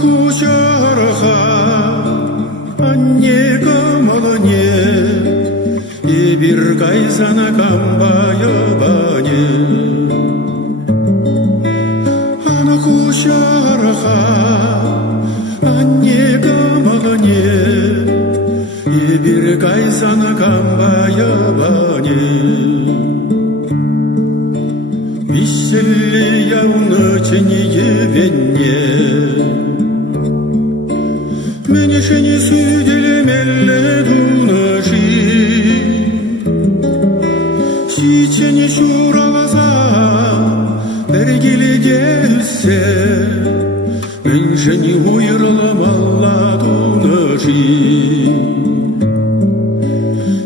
кучерха, аннега малане, и бир кайзана камбая бане. Ана кучерха, аннега малане, и бир кайзана камбая бане. Веселье в ночи не венне, меньше судили мелле дунаши, сичени шураваса, бергили гельсе, меньше не уйрала мала дунаши,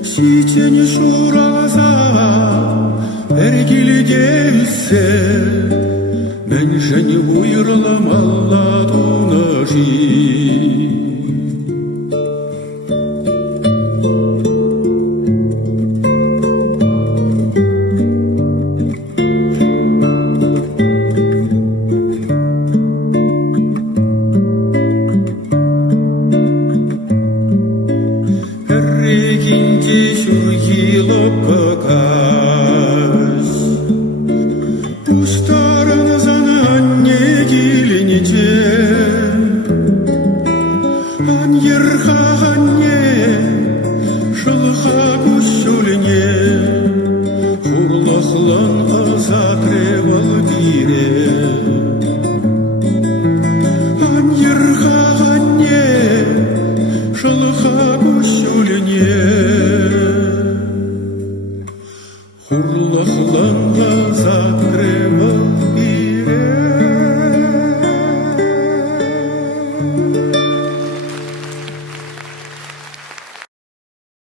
сичени шураваса, бергили гельсе.